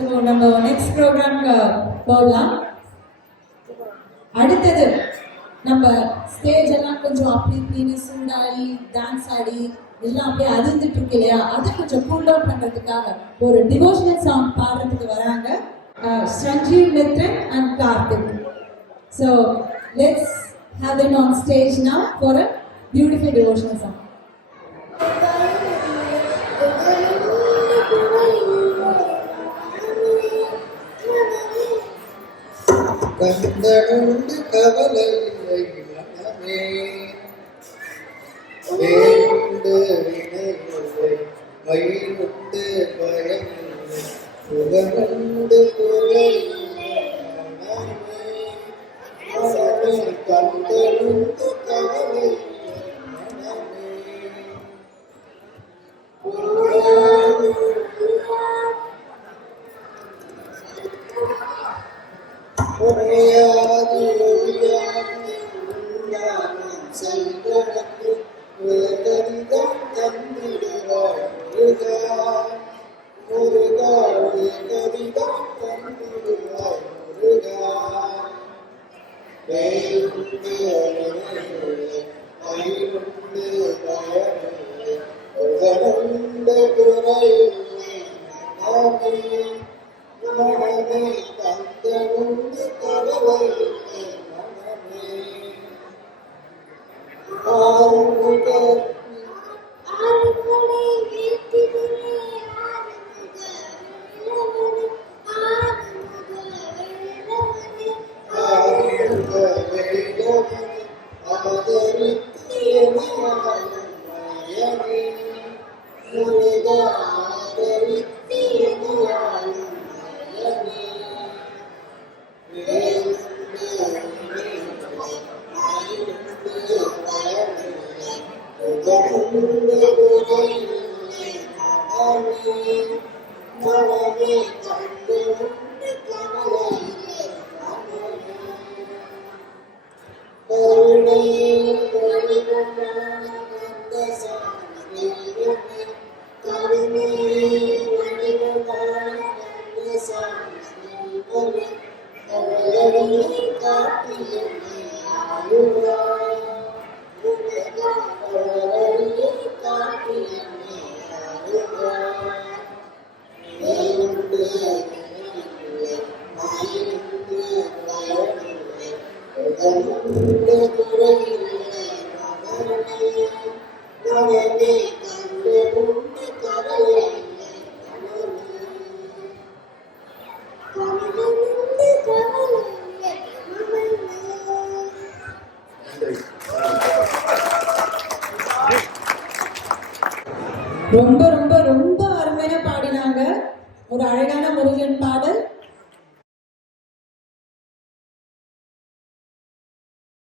So நம்ம next ப்ரோக்ராம்க்கு போகலாம். அடுத்தது நம்ம ஸ்டேஜ் எல்லாம் கொஞ்சம் அப்படி இப்படின்னு சூடாகி டான்ஸ் ஆடி எல்லாம் அப்படியே அதிர்ந்துட்டு இருக்கு இல்லையா, அதை கொஞ்சம் கூல் டவுன் பண்றதுக்காக ஒரு டிவோஷனல் சாங் பாடுறதுக்கு வராங்க Sanjeev Mithran and Karthik. So let's have them on stage now for a beautiful devotional song. கந்தனுண்டு கவலை மனமே வேண்டு வினையில்லை மயிலுண்டு பயமில்லை புகழுண்டு குறையில்லை மனமே கந்தனுண்டு கவலை மனமே உரையாது செல்வனுக்கு உயர்கரிதம் தந்திடுவாய் முருகா முருகா உயர்கரிதம் தந்திடுவாய் முருகா வேலுண்டு மயிலுண்டு பயமில்லை புகழுண்டு குறையில்லை மனமே மனமே கந்தனுண்டு கவலையில்லை மனமே ரொம்ப ரொம்ப ரொம்ப அருமையா பாடினாங்க. ஒரு அழகான முருகன் பாடல்.